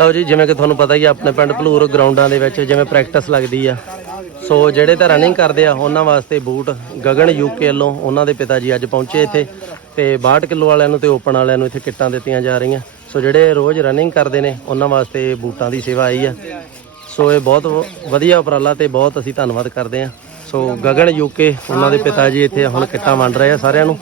ਲਓ ਜੀ, ਜਿਵੇਂ ਕਿ ਤੁਹਾਨੂੰ ਪਤਾ ਹੀ ਆ, ਆਪਣੇ ਪਿੰਡ ਭਲੂਰ ਗਰਾਊਂਡਾਂ ਦੇ ਵਿੱਚ ਜਿਵੇਂ ਪ੍ਰੈਕਟਿਸ ਲੱਗਦੀ ਆ। ਸੋ ਜਿਹੜੇ ਤਾਂ ਰਨਿੰਗ ਕਰਦੇ ਆ, ਉਹਨਾਂ ਵਾਸਤੇ ਬੂਟ ਗਗਨ ਯੂਕੇ ਵੱਲੋਂ ਉਹਨਾਂ ਦੇ ਪਿਤਾ ਜੀ ਅੱਜ ਪਹੁੰਚੇ ਇੱਥੇ ਤੇ 62 ਕਿਲੋ ਵਾਲਿਆਂ ਨੂੰ ਤੇ ਓਪਨ ਵਾਲਿਆਂ ਨੂੰ ਇੱਥੇ ਕਿੱਟਾਂ ਦਿੱਤੀਆਂ ਜਾ ਰਹੀਆਂ। ਸੋ ਜਿਹੜੇ ਰੋਜ਼ ਰਨਿੰਗ ਕਰਦੇ ਨੇ, ਉਹਨਾਂ ਵਾਸਤੇ ਬੂਟਾਂ ਦੀ ਸੇਵਾ ਆਈ ਆ। ਸੋ ਇਹ ਬਹੁਤ ਵ- ਵਧੀਆ ਉਪਰਾਲਾ ਤੇ ਬਹੁਤ ਅਸੀਂ ਧੰਨਵਾਦ ਕਰਦੇ ਆ। ਸੋ ਗਗਨ ਯੂਕੇ ਉਹਨਾਂ ਦੇ ਪਿਤਾ ਜੀ ਇੱਥੇ ਹੁਣ ਕਿੱਟਾਂ ਵੰਡ ਰਹੇ ਆ ਸਾਰਿਆਂ ਨੂੰ।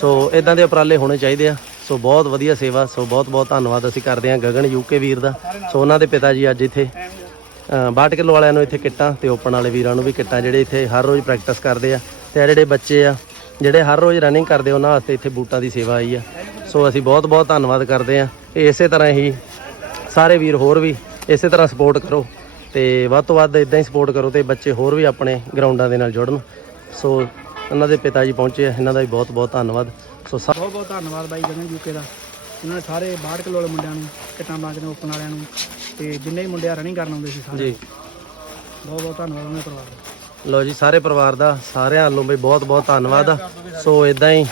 ਸੋ ਇਦਾਂ ਦੇ ਉਪਰਾਲੇ ਹੋਣੇ ਚਾਹੀਦੇ ਆ। ਸੋ ਬਹੁਤ ਵਧੀਆ ਸੇਵਾ ਸੋ ਬਹੁਤ ਬਹੁਤ ਧੰਨਵਾਦ ਅਸੀਂ ਕਰਦੇ ਹਾਂ ਗਗਨ ਯੂਕੇ ਵੀਰ ਦਾ। ਸੋ ਉਹਨਾਂ ਦੇ ਪਿਤਾ ਜੀ ਅੱਜ ਇੱਥੇ ਅ, 62 ਕਿਲੋ ਵਾਲਿਆਂ ਨੂੰ ਇੱਥੇ ਕਿੱਟਾਂ ਤੇ ਓਪਨ ਵਾਲੇ ਵੀਰਾਂ ਨੂੰ ਵੀ ਕਿੱਟਾਂ ਜਿਹੜੇ ਇੱਥੇ ਹਰ ਰੋਜ਼ ਪ੍ਰੈਕਟਿਸ ਕਰਦੇ ਆ ਤੇ ਆ ਜਿਹੜੇ ਬੱਚੇ ਆ ਜਿਹੜੇ ਹਰ ਰੋਜ਼ ਰਨਿੰਗ ਕਰਦੇ ਉਹਨਾਂ ਵਾਸਤੇ ਇੱਥੇ ਬੂਟਾਂ ਦੀ ਸੇਵਾ ਆਈ ਆ। ਸੋ ਅਸੀਂ ਬਹੁਤ ਬਹੁਤ ਧੰਨਵਾਦ ਕਰਦੇ ਆ ਤੇ ਇਸੇ ਤਰ੍ਹਾਂ ਹੀ ਸਾਰੇ ਵੀਰ ਹੋਰ ਵੀ ਇਸੇ ਤਰ੍ਹਾਂ ਸਪੋਰਟ ਕਰੋ ਤੇ ਵੱਧ ਤੋਂ ਵੱਧ ਇਦਾਂ ਹੀ ਸਪੋਰਟ ਕਰੋ ਤੇ ਬੱਚੇ ਹੋਰ ਵੀ ਆਪਣੇ ਗਰਾਊਂਡਾਂ ਦੇ ਨਾਲ ਜੁੜਨ। ਸੋ ਇਹਨਾਂ ਦੇ ਪਿਤਾ ਜੀ ਪਹੁੰਚੇ ਆ ਇਹਨਾਂ ਦਾ ਵੀ ਬਹੁਤ ਬਹੁਤ ਧੰਨਵਾਦ। ਸੋ ਸਾ- ਬਹੁਤ ਬਹੁਤ ਧੰਨਵਾਦ ਬਾਈ ਗਗਨ ਯੂਕੇ ਦਾ। ਉਹਨਾਂ ਨੇ ਸਾਰੇ 62 ਕਿਲੋ ਵਾਲੇ ਮੁੰਡਿਆਂ ਨੂੰ ਕਿੱਟਾਂ ਬਾਂਚਦੇ ਓਪਨ ਵਾਲਿਆਂ ਨੂੰ ਤੇ ਜਿੰਨੇ ਵੀ ਮੁੰਡੇ ਰਨਿੰਗ ਕਰਨ ਆਉਂਦੇ ਸੀ ਸਾਰੇ। ਜੀ। ਬਹੁਤ ਬਹੁਤ ਧੰਨਵਾਦ ਉਹਨਾਂ ਦੇ ਪਰਿਵਾਰ ਦਾ। ਲੋ ਜੀ ਸਾਰੇ ਪਰਿਵਾਰ ਦਾ ਸਾਰਿਆਂ ਵੱਲੋਂ ਵੀ ਬਹੁਤ ਬਹੁਤ ਧੰਨਵਾਦ। ਆ ਸੋ ਇਦਾਂ ਹੀ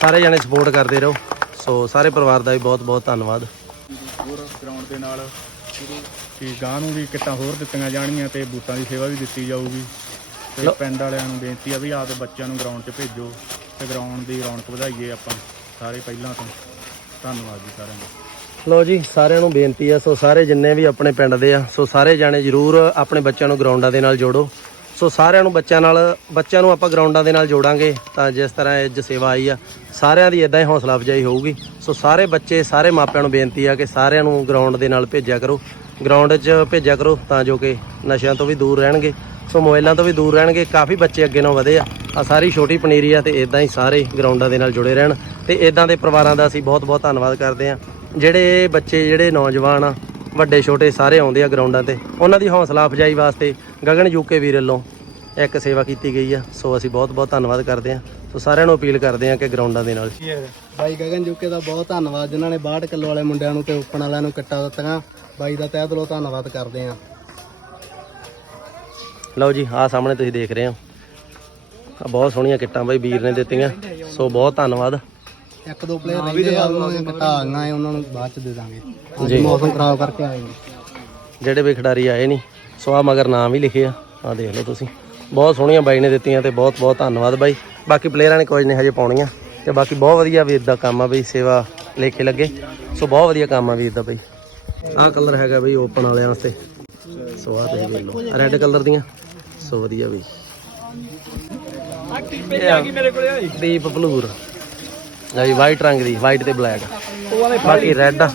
ਸਾਰੇ ਜਣੇ ਸਪੋਰਟ ਕਰਦੇ ਰਹੋ। ਸੋ ਸਾਰੇ ਪਰਿਵਾਰ ਦਾ ਵੀ ਬਹੁਤ ਬਹੁਤ ਧੰਨਵਾਦ। ਹੋਰ ਗਰਾਊਂਡ ਦੇ ਨਾਲ ਕਿ ਗਾਂ ਨੂੰ ਵੀ ਕਿੱਟਾਂ ਹੋਰ ਦਿੱਤੀਆਂ ਜਾਣਗੀਆਂ ਤੇ ਬੂਟਾਂ ਦੀ ਸੇਵਾ ਵੀ ਦਿੱਤੀ ਜਾਊਗੀ। ਤੇ। ਪਿੰਡ ਵਾਲਿਆਂ ਨੂੰ ਬੇਨਤੀ ਆ ਵੀ ਆਪਦੇ ਬੱਚਿਆਂ ਨੂੰ ਗਰਾਊਂਡ 'ਚ ਭੇਜੋ ਤੇ ਗਰਾਊਂਡ ਦੀ ਰੌਣਕ ਵਧਾਈਏ ਆਪਾਂ ਸਾਰੇ ਪਹਿਲਾਂ ਤੋਂ। ਧੰਨਵਾਦ ਜੀ ਸਾਰਿਆਂ ਦਾ। ਲੋ ਜੀ ਸਾਰਿਆਂ ਨੂੰ ਬੇਨਤੀ ਆ ਸੋ ਸਾਰੇ ਜਿੰਨੇ ਵੀ ਆਪਣੇ ਪਿੰਡ ਦੇ ਆ ਸੋ ਸਾਰੇ ਜਾਣੇ ਜਰੂਰ ਆਪਣੇ ਬੱਚਿਆਂ ਨੂੰ ਗਰਾਊਂਡਾਂ ਦੇ ਨਾਲ ਜੋੜੋ। ਸੋ ਸਾਰਿਆਂ ਨੂੰ ਬੱਚਿਆਂ ਨਾਲ ਬੱਚਿਆਂ ਨੂੰ ਆਪਾਂ ਗਰਾਊਂਡਾਂ ਦੇ ਨਾਲ ਜੋੜਾਂਗੇ ਤਾਂ ਜਿਸ ਤਰ੍ਹਾਂ ਇਹ ਅੱਜ ਸੇਵਾ ਆਈ ਆ ਸਾਰਿਆਂ ਦੀ ਇਦਾਂ ਹੀ ਹੌਸਲਾ ਅਫਜਾਈ ਹੋਊਗੀ। ਸੋ ਸਾਰੇ ਬੱਚੇ ਸਾਰੇ ਮਾਪਿਆਂ ਨੂੰ ਬੇਨਤੀ ਆ ਕਿ ਸਾਰਿਆਂ ਨੂੰ ਗਰਾਊਂਡ ਦੇ ਨਾਲ ਭੇਜਿਆ ਕਰੋ। ਗਰਾਊਂਡ 'ਚ ਭੇਜਿਆ ਕਰੋ ਤਾਂ ਜੋ ਕਿ ਨਸ਼ਿਆਂ ਤੋਂ ਵੀ ਦੂਰ ਰਹਿਣਗੇ। ਸੋ ਮੋਬਾਈਲਾਂ ਤੋਂ ਵੀ ਦੂਰ ਰਹਿਣਗੇ। ਕਾਫੀ ਬੱਚੇ ਅੱਗੇ ਨੂੰ ਵਧੇ ਆ। ਆ ਸਾਰੀ ਛੋਟੀ ਪਨੀਰੀ ਆ ਤੇ ਇਦਾਂ ਹੀ ਸਾਰੇ ਗਰਾਊਂਡਾਂ ਦੇ ਨਾਲ ਜੁੜੇ ਰਹਿਣ। ਤੇ ਇਦਾਂ ਦੇ ਪਰਿਵਾਰਾਂ ਦਾ ਅਸੀਂ ਬਹੁਤ ਬਹੁਤ ਧੰਨਵਾਦ ਕਰਦੇ ਆ। ਜਿਹੜੇ ਬੱਚੇ, ਜਿਹੜੇ ਨੌਜਵਾਨ ਆ ਵੱਡੇ ਛੋਟੇ ਸਾਰੇ ਆਉਂਦੇ ਆ ਗਰਾਊਂਡਾਂ ਤੇ। ਉਹਨਾਂ ਦੀ ਹੌਸਲਾ ਅਫਜਾਈ ਵਾਸਤੇ ਗਗਨ ਯੂਕੇ ਵੀਰ ਵੱਲੋਂ ਇੱਕ ਸੇਵਾ ਕੀਤੀ ਗਈ ਆ ਸੋ ਅਸੀਂ ਬਹੁਤ ਬਹੁਤ ਧੰਨਵਾਦ ਕਰਦੇ ਆ। ਸੋ ਸਾਰਿਆਂ ਨੂੰ ਅਪੀਲ ਕਰਦੇ ਆ ਕਿ ਗਰਾਊਂਡਾਂ ਦੇ ਨਾਲ। ਬਾਈ ਗਗਨ ਯੂਕੇ ਦਾ ਬਹੁਤ ਧੰਨਵਾਦ ਜਿਨ੍ਹਾਂ ਨੇ 62 ਕਿਲੋ ਵਾਲੇ ਮੁੰਡਿਆਂ ਨੂੰ ਤੇ ਓਪਨ ਵਾਲਿਆਂ ਨੂੰ ਕਿੱਟਾਂ ਦਿੱਤੀਆਂ। ਬਾਈ ਦਾ ਤਹਿ ਦਿਲੋਂ ਧੰਨਵਾਦ ਕਰਦੇ ਆ। ਲਓ ਜੀ ਆਹ ਸਾਹਮਣੇ ਤੁਸੀਂ ਦੇਖ ਰਹੇ ਹੋ। ਆ ਬਹੁਤ ਸੋਹਣੀਆਂ ਕਿੱਟਾਂ ਬਾਈ ਵੀਰ ਨੇ ਦਿੱਤੀਆਂ। ਸੋ ਬਹੁਤ ਧੰਨਵਾਦ। ਇੱਕ ਦੋ ਪਲੇਅਰ ਰਹਿੰਦੇ ਆ ਉਹਨਾਂ ਨੂੰ ਕਿੱਟਾਂ ਆ ਗਈਆਂ ਉਹਨਾਂ ਨੂੰ ਬਾਅਦ ਚ ਦੇ ਦਾਂਗੇ। ਜੀ। ਮੌਸਮ ਖਰਾਬ ਕਰਕੇ ਆਏ ਨੇ। ਜਿਹੜੇ ਵੀ ਖਿਡਾਰੀ ਆਏ ਨਹੀਂ ਸੋ ਆ ਮਗਰ ਨਾਮ ਵੀ ਲਿਖੇ ਆ। ਆ ਦੇਖ ਲਓ ਤੁਸੀਂ। ਬਹੁਤ ਸੋਹਣੀਆਂ ਬਾਈ ਨੇ ਦਿੱਤੀਆਂ ਤੇ ਬਹੁਤ ਬਹੁਤ ਧੰਨਵਾਦ ਬਾਈ। ਬਾਕੀ ਪਲੇਅਰਾਂ ਨੇ ਕੁਝ ਨਹੀਂ ਹਜੇ ਪਾਉਣੀਆਂ ਤੇ ਬਾਕੀ ਬਹੁਤ ਵਧੀਆ ਵੀ ਦਾ ਕੰਮ ਆ ਬਈ, ਸੇਵਾ ਲੈ ਕੇ ਲੱਗੇ। ਸੋ ਬਹੁਤ ਵਧੀਆ ਕੰਮ ਆ ਵੀ ਦਾ ਬਈ। ਆਹ ਕਲਰ ਹੈਗਾ ਬਈ ਓਪਨ ਵਾਲਿਆਂ ਵਾਸਤੇ। ਸੋ ਆ ਤੁਸੀਂ ਦੇਖ ਲਓ। ਰੈੱਡ ਕਲਰ ਦੀਆਂ। ਸੋ ਵਧੀਆ ਬਈ। ਦੀਪ ਬਲੂਰ ਲੈ ਵਾਈਟ ਰੰਗ ਦੀ ਵਾਈਟ ਤੇ ਬਲੈਕ ਬਾਕੀ ਰੈੱਡ ਆ।